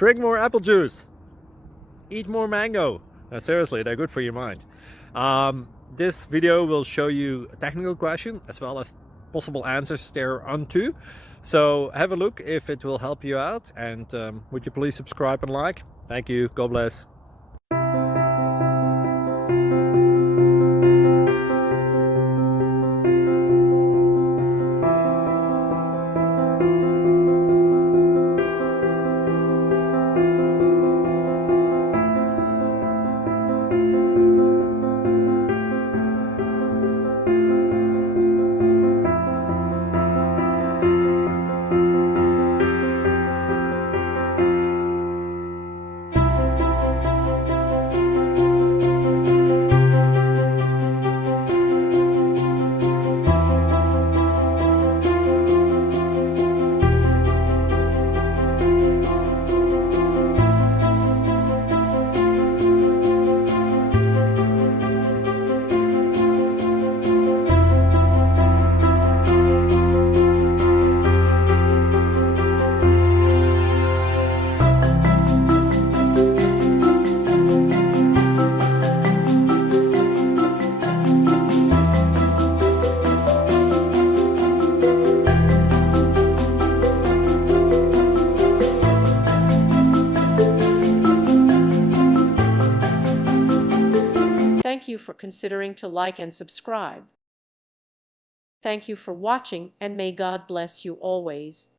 Drink more apple juice. Eat more mango. Seriously, they're good for your mind. This video will show you a technical question as well as possible answers thereunto. So have a look if it will help you out, and would you please subscribe and like? Thank you. God bless. Thank you for considering to like and subscribe. Thank you for watching, and may God bless you always.